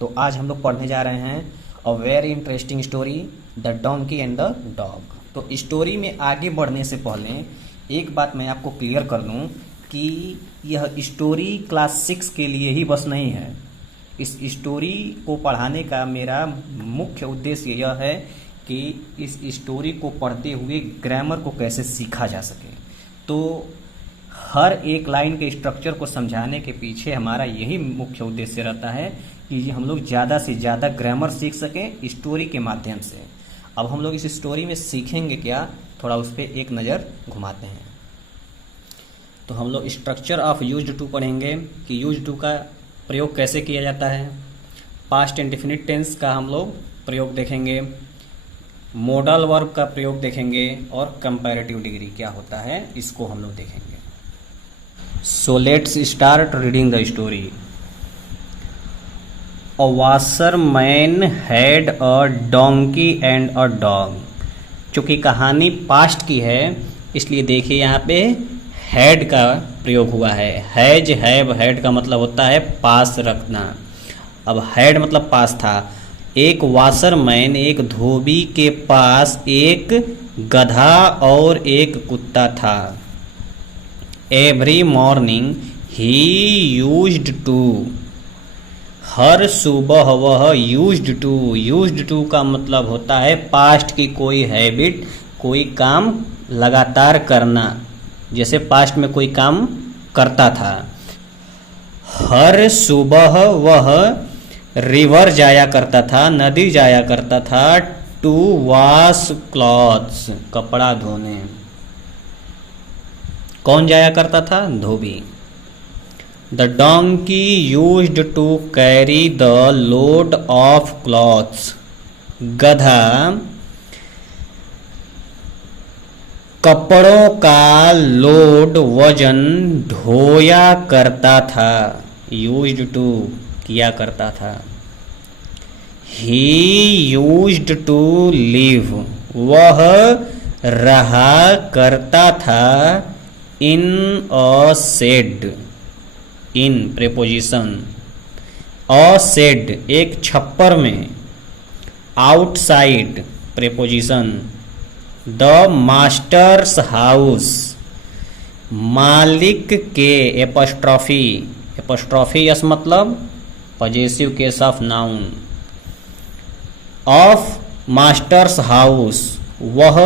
तो आज हम लोग पढ़ने जा रहे हैं a very interesting story, the donkey and the dog. तो स्टोरी में आगे बढ़ने से पहले एक बात मैं आपको क्लियर कर दूं कि यह स्टोरी क्लास 6 के लिए ही बस नहीं है। इस स्टोरी को पढ़ाने का मेरा मुख्य उद्देश्य यह है कि इस स्टोरी को पढ़ते हुए ग्रामर को कैसे सीखा जा सके। तो हर एक लाइन के स्ट्रक्चर को समझाने के पीछे हमारा यही मुख्य उद्देश्य रहता है कि हम लोग ज़्यादा से ज़्यादा ग्रामर सीख सकें स्टोरी के माध्यम से। अब हम लोग इस स्टोरी में सीखेंगे क्या, थोड़ा उस पर एक नज़र घुमाते हैं। तो हम लोग स्ट्रक्चर ऑफ यूज्ड टू पढ़ेंगे कि यूज्ड टू का प्रयोग कैसे किया जाता है। पास्ट इंडेफिनिट टेंस का हम लोग प्रयोग देखेंगे, मॉडल वर्ब का प्रयोग देखेंगे और कंपैरेटिव डिग्री क्या होता है इसको हम लोग देखेंगे। So let's start reading the story. A washerman had a donkey and a dog. चूंकि कहानी पास्ट की है इसलिए देखिए यहाँ पे हैड का प्रयोग हुआ है। हैज, हैव, हैड का मतलब होता है पास रखना। अब हैड मतलब पास था। एक वाशरमैन, एक धोबी के पास एक गधा और एक कुत्ता था। Every morning he used to, हर सुबह वह यूज्ड टू का मतलब होता है पास्ट की कोई हैबिट, कोई काम लगातार करना, जैसे पास्ट में कोई काम करता था। हर सुबह वह रिवर जाया करता था, नदी जाया करता था। टू वॉश क्लॉथ्स, कपड़ा धोने। कौन जाया करता था? Dhobi. The donkey used to carry the load of clothes. गधा कपड़ों का लोड, वजन ढोया करता था। यूज्ड टू किया करता था। ही यूज्ड टू लिव, वह रहा करता था। इन a shade, in preposition. A shade एक छप्पर में। Outside preposition. The masters house, मालिक के एपस्ट्रॉफी, एपस्ट्रॉफी यस मतलब possessive case of noun. Of masters house, वह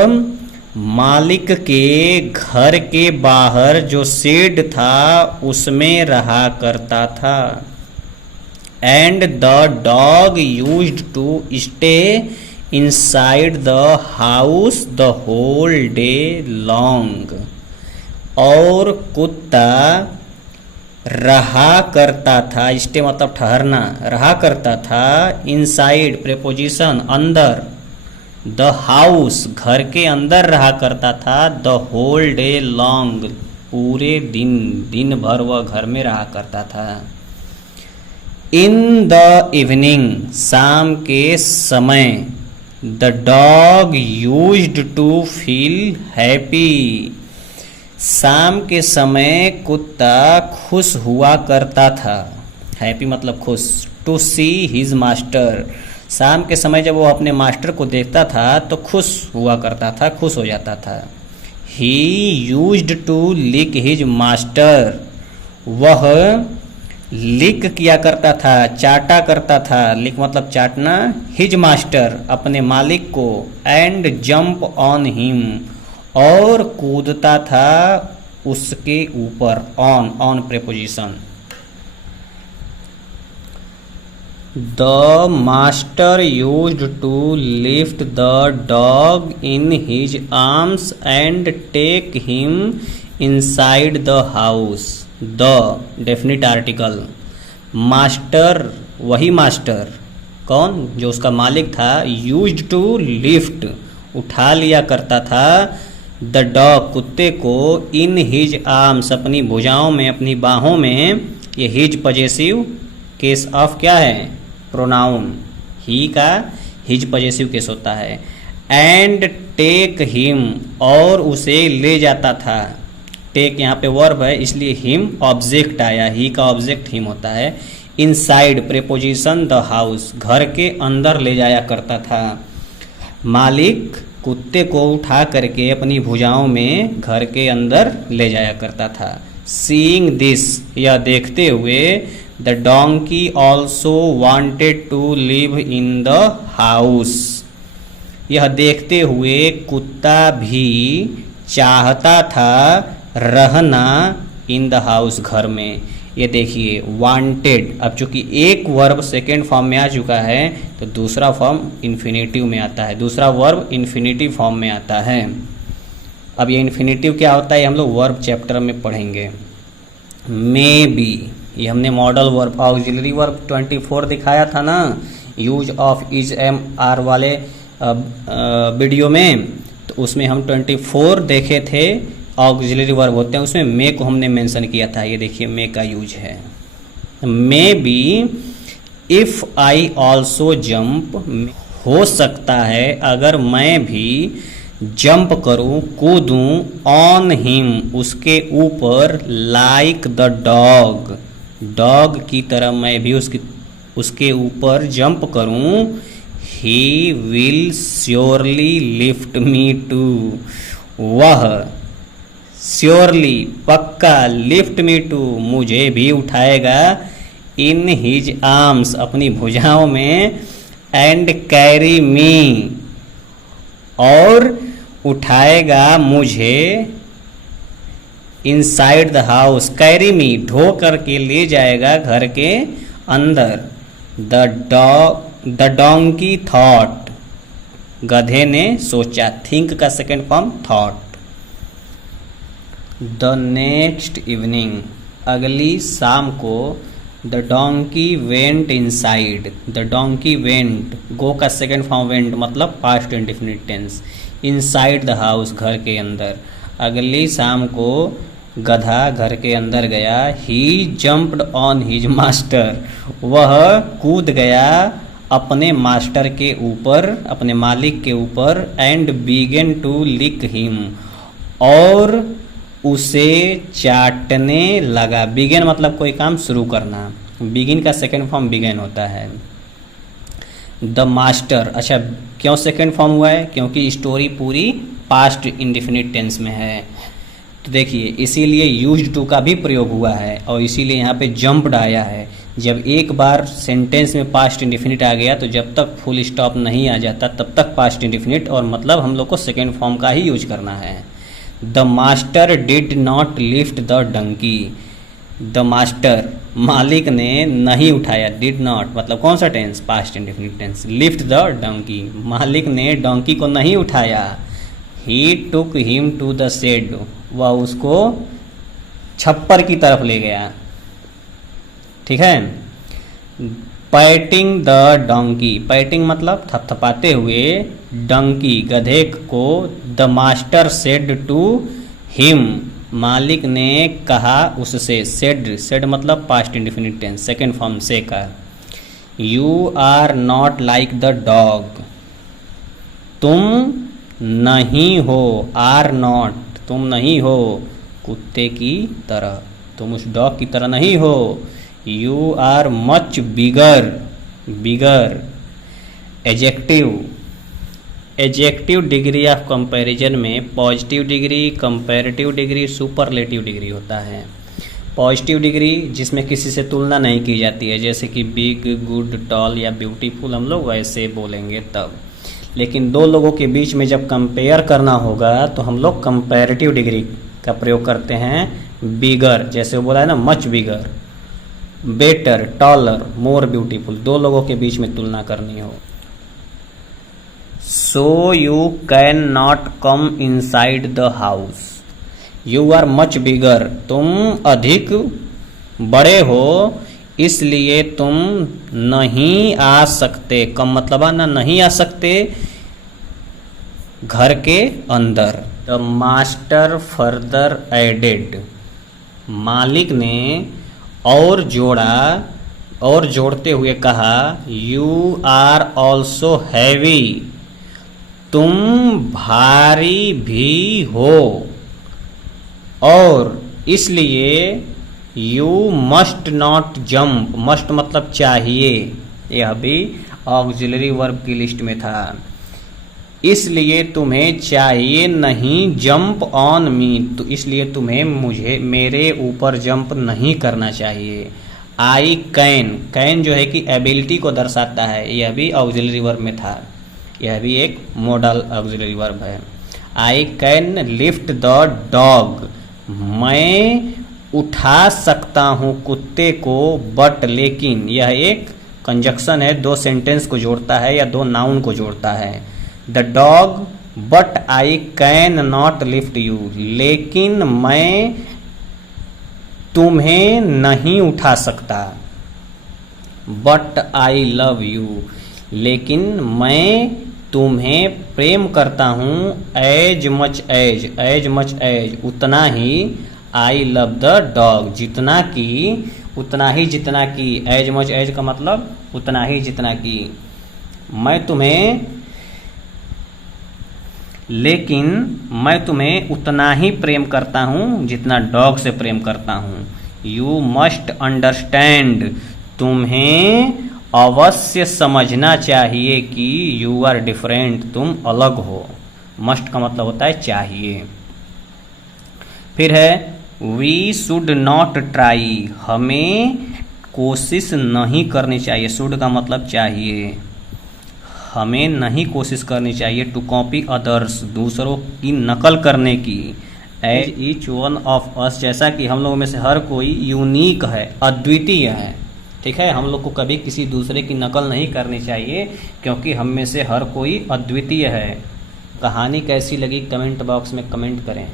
मालिक के घर के बाहर जो शेड था उसमें रहा करता था। And the dog used to stay inside the house the whole day long, और कुत्ता रहा करता था, स्टे मतलब ठहरना, रहा करता था। इनसाइड प्रेपोजिशन अंदर। द हाउस घर के अंदर रहा करता था। द होल डे लॉन्ग पूरे दिन, दिन भर वह घर में रहा करता था। इन द इवनिंग शाम के समय। The dog used to feel happy, शाम के समय कुत्ता खुश हुआ करता था। हैप्पी मतलब खुश। टू सी हिज मास्टर, शाम के समय जब वो अपने मास्टर को देखता था तो खुश हुआ करता था, खुश हो जाता था। He used to lick his master, वह लिक किया करता था, चाटा करता था। लिक मतलब चाटना। हिज मास्टर अपने मालिक को। एंड जंप ऑन हिम, और कूदता था उसके ऊपर। On, on preposition. The master used to lift the dog in his arms and take him inside the house. The definite article. Master वही मास्टर, कौन? जो उसका मालिक था। यूज्ड टू लिफ्ट उठा लिया करता था। द डॉग कुत्ते को। इन हिज आर्म्स अपनी भुजाओं में, अपनी बाहों में। ये हिज पजेसिव केस ऑफ क्या है? प्रोनाउन। ही का हिज पजेसिव केस होता है। एंड टेक हिम, और उसे ले जाता था। टेक यहाँ पे वर्ब है इसलिए हिम ऑब्जेक्ट आया, ही का ऑब्जेक्ट हिम होता है। इनसाइड प्रेपोजिशन द हाउस, घर के अंदर ले जाया करता था। मालिक कुत्ते को उठा करके अपनी भुजाओं में घर के अंदर ले जाया करता था। सीइंग दिस, यह देखते हुए, the donkey also wanted to live in the house, यह देखते हुए कुत्ता भी चाहता था रहना इन द हाउस, घर में। ये देखिए वांटेड, अब चूंकि एक वर्ब सेकेंड फॉर्म में आ चुका है तो दूसरा फॉर्म इन्फिनेटिव में आता है, दूसरा वर्ब इन्फिनेटिव फॉर्म में आता है। अब ये इन्फिनेटिव क्या होता है हम लोग वर्ब चैप्टर में पढ़ेंगे। मे बी, ये हमने मॉडल वर्ब ऑक्सिलरी वर्ब 24 दिखाया था ना, use of is M R वाले वीडियो में, तो उसमें हम 24 देखे थे ऑक्सिलरी वर्ब होते हैं, उसमें मे को हमने मेंशन किया था। ये देखिए मे का यूज है। May be if I also jump, हो सकता है अगर मैं भी जंप करूं, कूदूं, ऑन हिम, उसके ऊपर, लाइक द डॉग, डॉग की तरह मैं भी उसके ऊपर जंप करूं। He will surely lift me too, वह श्योरली पक्का, लिफ्ट मी टू मुझे भी उठाएगा, इन हिज आर्म्स अपनी भुजाओं में, एंड कैरी मी और उठाएगा मुझे, इनसाइड द हाउस, कैरी मी ढो करके ले जाएगा घर के अंदर। द डोंकी थॉट, गधे ने सोचा, थिंक का second form thought. The next evening, अगली शाम को, the donkey went inside, the donkey went, go का सेकेंड फॉर्म वेंट मतलब past indefinite tense, inside the house घर के अंदर। अगली शाम को गधा घर के अंदर गया। ही जंप्ड ऑन हिज मास्टर, वह कूद गया अपने मास्टर के ऊपर, अपने मालिक के ऊपर, and began to lick him, और उसे चाटने लगा। बिगन मतलब कोई काम शुरू करना, बिगिन का सेकेंड फॉर्म बिगन होता है। द मास्टर, अच्छा क्यों सेकेंड फॉर्म हुआ है? क्योंकि स्टोरी पूरी पास्ट इंडेफिनिट टेंस में है। तो देखिए इसीलिए यूज्ड टू का भी प्रयोग हुआ है और इसीलिए यहाँ पे जंप्ड आया है। जब एक बार सेंटेंस में पास्ट इंडेफिनिट आ गया तो जब तक फुल स्टॉप नहीं आ जाता तब तक पास्ट इंडेफिनिट, और मतलब हम लोग को सेकेंड फॉर्म का ही यूज करना है। The master did not lift the donkey, the master मालिक ने नहीं उठाया, डिड नॉट मतलब कौन सा tense? Past indefinite tense. Lift the donkey, मालिक ने डोंकी को नहीं उठाया। He took him to the shed, वह उसको छप्पर की तरफ ले गया। ठीक है। पैटिंग द डोंकी, पैटिंग मतलब थपथपाते हुए, डंकी गधे को, the master said to him, मालिक ने कहा उससे। सेड, सेड मतलब past indefinite tense, second form से का। You are not like the dog, तुम नहीं हो, आर नॉट तुम नहीं हो कुत्ते की तरह, तुम उस डॉग की तरह नहीं हो। You are much bigger, bigger adjective, adjective degree of comparison में positive degree, comparative degree, superlative degree होता है। पॉजिटिव डिग्री जिसमें किसी से तुलना नहीं की जाती है, जैसे कि बिग, गुड, टॉल या ब्यूटीफुल हम लोग वैसे बोलेंगे तब। लेकिन दो लोगों के बीच में जब कंपेयर करना होगा तो हम लोग कंपैरेटिव डिग्री का प्रयोग करते हैं। बिगर जैसे वो बोला है ना, much bigger, better, taller, more beautiful, दो लोगों के बीच में तुलना करनी हो। So you can not come inside the house, you are much bigger, तुम अधिक बड़े हो इसलिए तुम नहीं आ सकते, कम मतलब आना, नहीं आ सकते घर के अंदर। द मास्टर फर्दर एडेड, मालिक ने और जोड़ा, और जोड़ते हुए कहा, यू आर ऑल्सो हैवी, तुम भारी भी हो, और इसलिए you must not jump, must मतलब चाहिए, यह भी ऑक्सिलरी वर्ब की लिस्ट में था। इसलिए तुम्हें चाहिए नहीं जंप ऑन मी, तो इसलिए तुम्हें मुझे मेरे ऊपर जंप नहीं करना चाहिए। आई कैन, कैन जो है कि एबिलिटी को दर्शाता है, यह भी ऑक्सिलरी वर्ब में था, यह भी एक मॉडल ऑक्सिलरी वर्ब है। I can lift the dog, मैं उठा सकता हूँ कुत्ते को, बट लेकिन, यह एक कंजक्शन है, दो सेंटेंस को जोड़ता है या दो नाउन को जोड़ता है। The dog but I can not lift you, लेकिन मैं तुम्हें नहीं उठा सकता। बट आई लव यू, लेकिन मैं तुम्हें प्रेम करता हूँ। एज मच एज, उतना ही। आई लव द डॉग, जितना कि, उतना ही जितना कि। एज मच एज का मतलब उतना ही जितना कि। मैं तुम्हें, लेकिन मैं तुम्हें उतना ही प्रेम करता हूँ जितना डॉग से प्रेम करता हूँ। यू मस्ट अंडरस्टैंड, तुम्हें अवश्य समझना चाहिए कि यू आर डिफरेंट, तुम अलग हो। मस्ट का मतलब होता है चाहिए। फिर है वी शुड नॉट ट्राई, हमें कोशिश नहीं करनी चाहिए। शुड का मतलब चाहिए, हमें नहीं कोशिश करनी चाहिए। टू कॉपी अदर्स, दूसरों की नकल करने की। As each one of us, जैसा कि हम लोगों में से हर कोई यूनिक है, अद्वितीय है। ठीक है, हम लोग को कभी किसी दूसरे की नकल नहीं करनी चाहिए, क्योंकि हम में से हर कोई अद्वितीय है। कहानी कैसी लगी कमेंट बॉक्स में कमेंट करें।